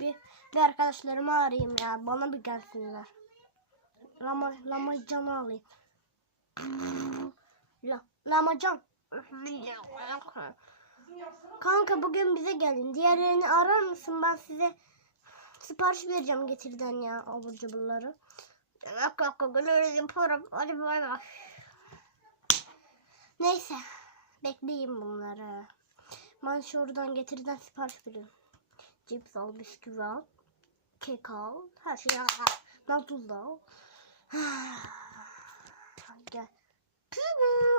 Bir, bir arkadaşlarımı arayayım ya. Bana bir gelsinler. Lama, lamacanı alayım. La, lamacan. Kanka bugün bize gelin. Diğerlerini arar mısın? Ben size sipariş vereceğim getirden ya abur cuburları. Neyse. Bekleyin bunları. Ben şuradan getirden sipariş veriyorum. Cips al, bisküvi al, kek al, her şeyi al. Tuz da al.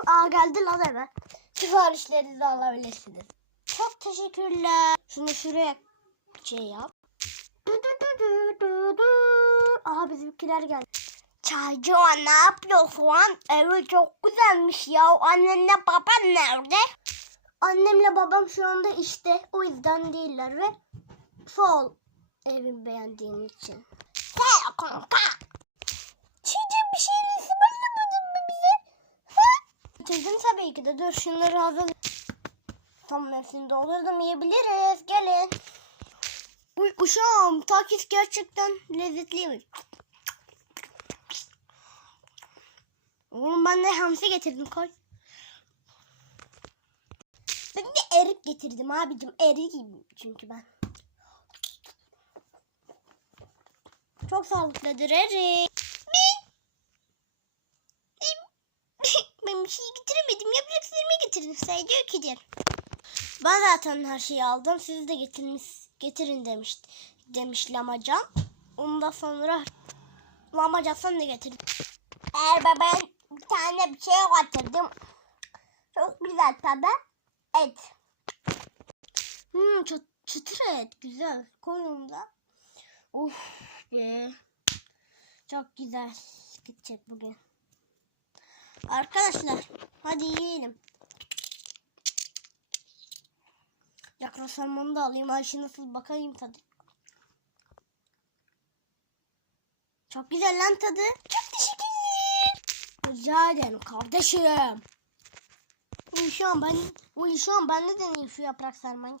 Aa geldi lan eve. Siparişlerinizi alabilirsiniz. Çok teşekkürler. Şunu şuraya şey yap. Aha bizimkiler geldi. Çaycı ne yapıyorsun? Evi çok güzelmiş ya. Annenle baban nerede? Annemle babam şu anda işte. O yüzden değiller ve sağ ol evimi beğendiğin için. He kanka. Çiğce bir şey ısmarlamadın mı bize? Bitirdim tabii ki de. Dur şunları hazır. Tam hepsini doldurdum yiyebiliriz. Gelin. Uy uşağım takip gerçekten lezzetliymiş. Oğlum ben de hamsi getirdim koy. Ben de erik getirdim abicim. Erik çünkü ben. Çok sağlıklıdır erik. Ben, bir şey getiremedim. Yapacaklarımı getirdim. Sadece ökedir. Ben zaten her şeyi aldım. Siz de getirmiş, getirin demiş, demiş Lamacan. Ondan sonra Lamacan sen de getirin. Eğer ben bir tane bir şey getirdim. Çok güzel tabi. Et. Hmm, çıtır et. Güzel. Koyun da. Of be. Çok güzel gidecek bugün. Arkadaşlar hadi yiyelim. Yakra sarmanı da alayım. Ayşe nasıl bakayım tadı. Çok güzel lan tadı. Çok teşekkürler. Rica ederim kardeşim. Uy şu an ben, uy şu an ben de deneyeyim şu yaprak sarmayı.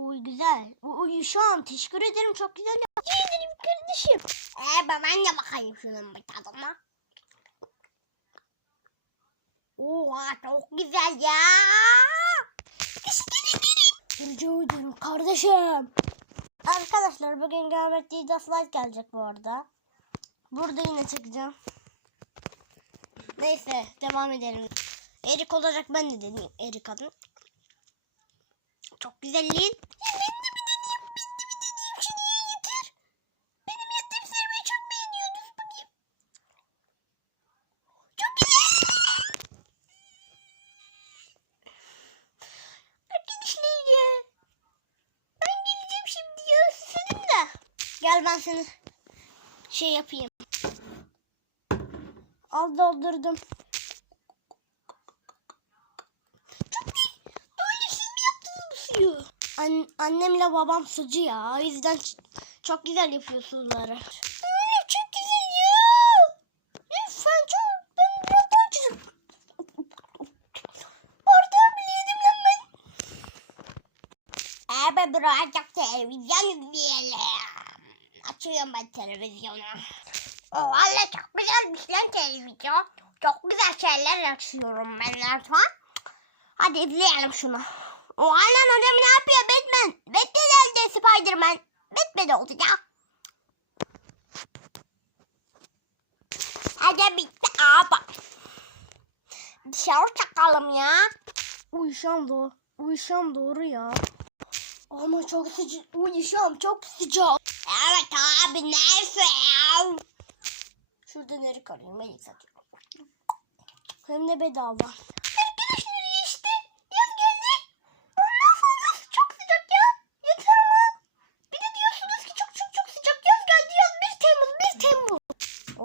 Uy güzel. Uy şu an teşekkür ederim çok güzel. Yedim kardeşim. Ee ben de bakayım şunun bir tadına. Oha çok güzel ya. Teşekkür ederim. Rica ederim kardeşim. Arkadaşlar bugün Geometry Dida Slide gelecek bu arada. Burada yine çekeceğim. Neyse devam edelim. Erik olacak ben de deneyeyim Erik adım. Çok güzelliğin. Ya ben de bir deneyeyim. Ben de bir deneyeyim. Yeter. Benim yediğim serveyi çok beğeniyorsunuz. Çok güzel. Arkadaşlar ya. Ben geleceğim şimdi ya. Susadım da. Gel ben seni şey yapayım. Al doldurdum. Çok değil. Öyle siz mi yaptınız bu suyu? An- annemle babam sucu ya. O yüzden çok güzel yapıyor suları. Öyle çok güzel ya. Lütfen çok. Ben daha çocuk. Bardağı bile yedim lan ben. Abi birazcık televizyon izleyelim. Açıyorum ben televizyonu. O valla çok güzelmiş lan televizyon. Çok güzel şeyler açıyorum ben Ertuğan. Hadi izleyelim şunu. O lan hocam ne yapıyor Batman? Batman elde Spiderman. Batman olacak. Hadi bitti abi. Dışarı çıkalım ya. Uyuşam doğru. Uyuşam doğru ya. Ama çok sıcak. Uyuşam çok sıcak. Evet abi neyse ya. Şuradan erik alayım. Erik satıyorum. Hem de bedava. Arkadaşlar işte. Yaz geldi. Ondan sonra çok sıcak ya. Yeter ama. Bir de diyorsunuz ki çok çok çok sıcak. Yaz geldi yaz. 1 Temmuz 1 Temmuz.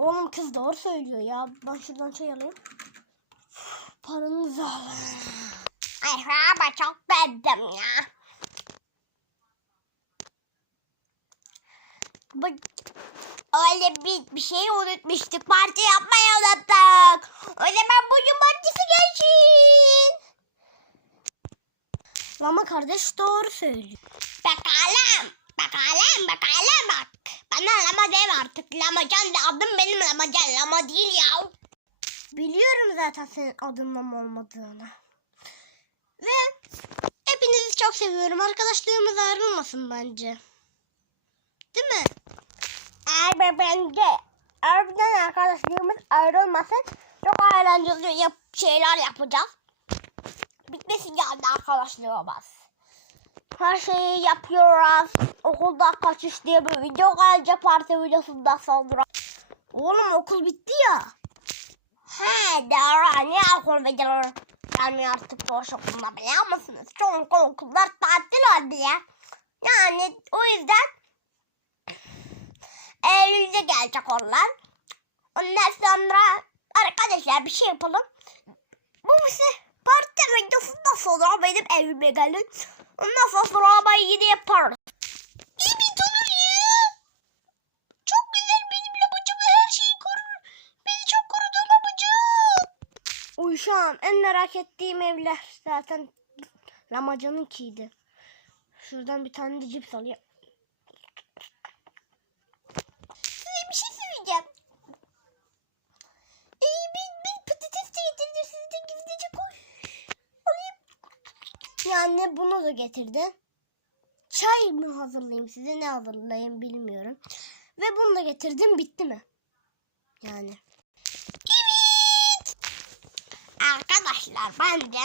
Oğlum kız doğru söylüyor ya. Ben şuradan çay alayım. Paranızı alın. Ay araba çok beğendim ya. Bak öyle bir, bir şey unutmuştuk. Parti yapmayı unuttuk. O zaman bugün partisi gelsin. Ama kardeş doğru söylüyor. Bakalım. Bakalım bakalım bak. Bana lama deme artık. Lamacan de adım benim lamacan. Lama değil ya. Biliyorum zaten senin adın lama olmadığını. Ve hepinizi çok seviyorum. Arkadaşlığımız ayrılmasın bence. Değil mi? Eğer bence harbiden arkadaşlığımız ayrılmasın. Çok eğlenceli yap şeyler yapacağız. Bitmesin yani arkadaşlığımız. Her şeyi yapıyoruz. Okulda kaçış diye bir video gelecek parti videosundan sonra. Oğlum okul bitti ya. He doğru. Niye okul videoları gelmiyor artık boş okulda biliyor musunuz? Çünkü okullar tatil oldu ya. Yani o yüzden Eylül'de gelecek onlar. Ondan sonra arkadaşlar bir şey yapalım. Bu bize parti videosundan sonra benim evime gelin. Ondan sonra arabayı yine yaparız. Evet olur ya. Çok güzel benim labacım her şeyi korur. Beni çok korudu labacım. Uyuşan en merak ettiğim evler zaten lamacanınkiydi. Şuradan bir tane de cips alayım. Yani bunu da getirdi. Çay mı hazırlayayım size ne hazırlayayım bilmiyorum. Ve bunu da getirdim bitti mi? Yani. Evet. Arkadaşlar bence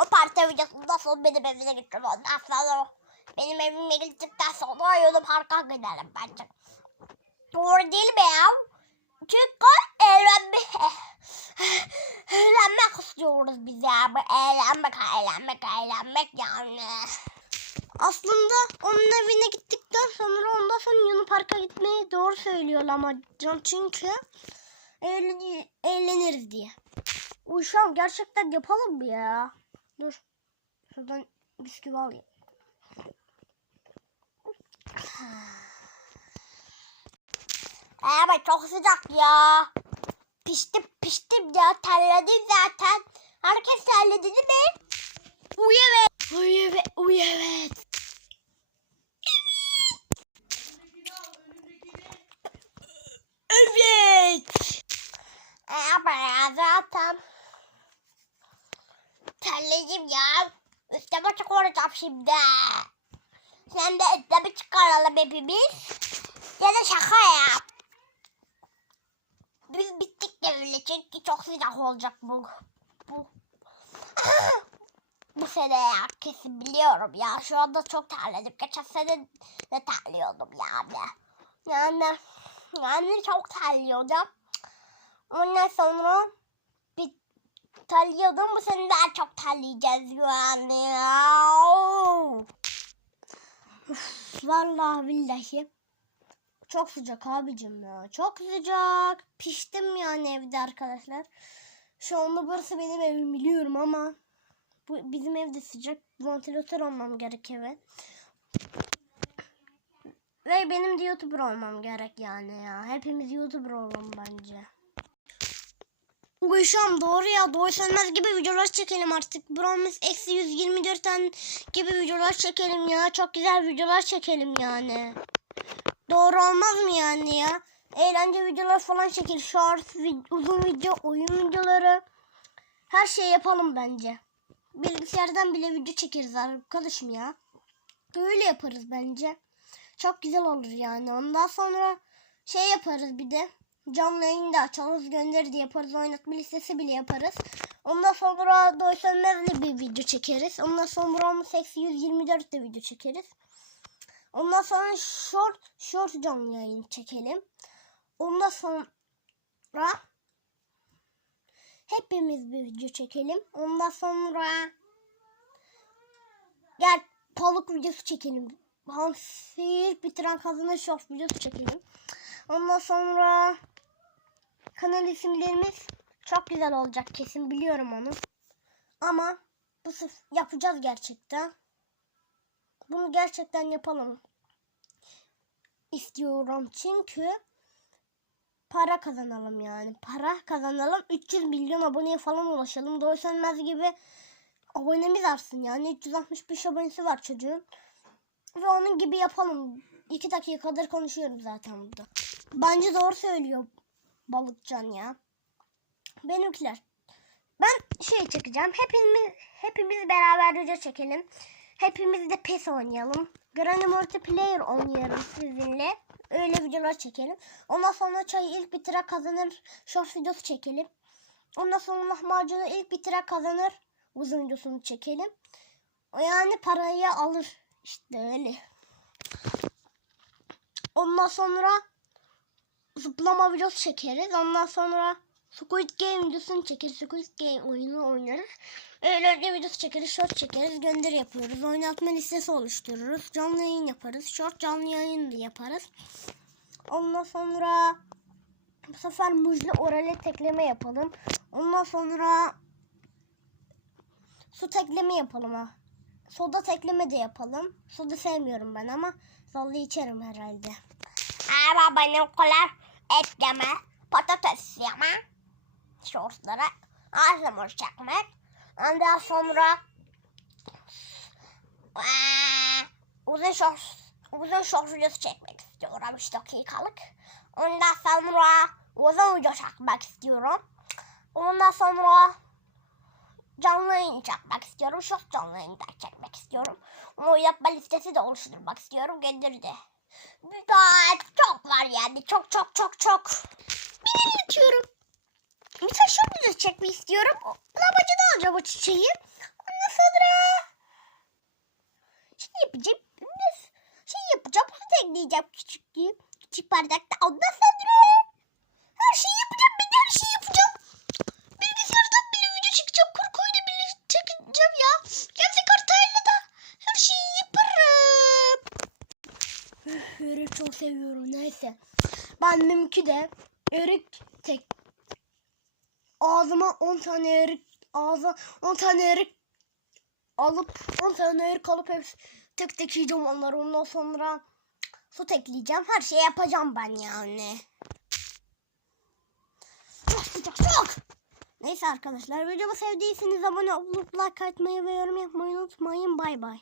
o parti videosundan sonra benim evime gittim. Ondan sonra benim evime gittikten sonra yolu parka gidelim bence. Doğru değil mi ya? Çünkü eğlenme, eğlenmek istiyoruz biz ya. Eğlenmek, eğlenmek, eğlenmek yani. Aslında onun evine gittikten sonra ondan sonra Yunus Park'a gitmeyi doğru söylüyor ama can çünkü eğlen eğleniriz diye. Uşağım gerçekten yapalım mı ya? Dur. Şuradan bisküvi alayım. Evet çok sıcak ya. Piştim piştim ya terledim zaten. Herkes terledi değil mi? Uy evet. Uy evet. Uy evet. Evet. Ee, ben zaten terledim ya. Üstüme çıkaracağım şimdi. Sen de üstüme çıkaralım hepimiz. Ya da şaka yap. Biz bittik de öyle çünkü çok sıcak olacak bu. Bu. bu sene ya kesin biliyorum ya. Şu anda çok terledim. Geçen sene de terliyordum yani. Yani yani çok terliyordum. Ondan sonra bir terliyordum. Bu sene daha çok terleyeceğiz yani. Vallahi billahi. Çok sıcak abicim ya. Çok sıcak. Piştim yani evde arkadaşlar. Şu anda burası benim evim biliyorum ama bu bizim evde sıcak. Ventilatör olmam gerek eve. Ve benim de YouTuber olmam gerek yani ya. Hepimiz YouTuber olalım bence. Uyuşam doğru ya. Doğru sönmez gibi videolar çekelim artık. Bronze eksi 124 tane gibi videolar çekelim ya. Çok güzel videolar çekelim yani. Doğru olmaz mı yani ya? Eğlence videolar falan çekil. Short, vid- uzun video, oyun videoları. Her şey yapalım bence. Bilgisayardan bile video çekeriz arkadaşım ya. Öyle yaparız bence. Çok güzel olur yani. Ondan sonra şey yaparız bir de. Canlı yayın da açarız. Gönderi de yaparız. Oynatma listesi bile yaparız. Ondan sonra Doğu Sönmez'le bir video çekeriz. Ondan sonra Ramos Eksi 124 de video çekeriz. Ondan sonra short short canlı yayın çekelim. Ondan sonra hepimiz bir video çekelim. Ondan sonra gel balık videosu çekelim. Hamsi bitiren kazanır short videosu çekelim. Ondan sonra kanal isimlerimiz çok güzel olacak kesin biliyorum onu. Ama bu sırf yapacağız gerçekten. Bunu gerçekten yapalım. İstiyorum çünkü para kazanalım yani. Para kazanalım. 300 milyon aboneye falan ulaşalım. Doğu Sönmez gibi abonemiz artsın yani. 365 abonesi var çocuğun. Ve onun gibi yapalım. İki dakikadır konuşuyorum zaten burada. Bence doğru söylüyor balıkcan ya. Benimkiler. Ben şey çekeceğim. Hepimiz hepimiz beraber video çekelim. Hepimiz de PES oynayalım. Granny Multiplayer oynayalım sizinle. Öyle videolar çekelim. Ondan sonra çayı ilk bitiren kazanır. Short videosu çekelim. Ondan sonra lahmacunu ilk bitiren kazanır. Uzun videosunu çekelim. Yani parayı alır. İşte öyle. Ondan sonra zıplama videosu çekeriz. Ondan sonra Squid Game videosunu çekeriz. Squid Game oyunu oynarız. Öyle öyle videosu çekeriz. Short çekeriz. Gönderi yapıyoruz. Oynatma listesi oluştururuz. Canlı yayın yaparız. Short canlı yayın yaparız. Ondan sonra bu sefer muzlu orale tekleme yapalım. Ondan sonra su tekleme yapalım ha. Soda tekleme de yapalım. Soda sevmiyorum ben ama soda içerim herhalde. Ama benimkiler et yeme, patates yeme, şortlara ağzımı çekmek. Ondan sonra uzun şort, uzun şort videosu çekmek istiyorum 3 dakikalık. Ondan sonra uzun video çekmek istiyorum. Ondan sonra canlı yayın çekmek istiyorum. Şok canlı yayın çekmek istiyorum. Onu yapma listesi de oluşturmak istiyorum. Gönderdi. Daha çok var yani. Çok çok çok çok. Benim yatıyorum. Mesela şu video çekmek istiyorum. Lavacıda alacağım o çiçeği. Ondan sonra şey yapacağım. Şey yapacağım. Su ekleyeceğim küçük küçük bardakta. Ondan sonra her şeyi yapacağım. Ben her şeyi yapacağım. Bilgisayardan bile video çekeceğim. Kurkoyla bile çekeceğim ya. Gerçek haritayla da her şeyi yaparım. Erik çok seviyorum. Neyse. Ben mümkün de erik tek ağzıma 10 tane erik ağza 10 tane erik alıp 10 tane erik alıp hepsi tek tek yiyeceğim onları. Ondan sonra su tekleyeceğim. Her şeyi yapacağım ben yani. Çok sıcak çok. Neyse arkadaşlar videomu sevdiyseniz abone olup like atmayı ve yorum yapmayı unutmayın. Bay bay.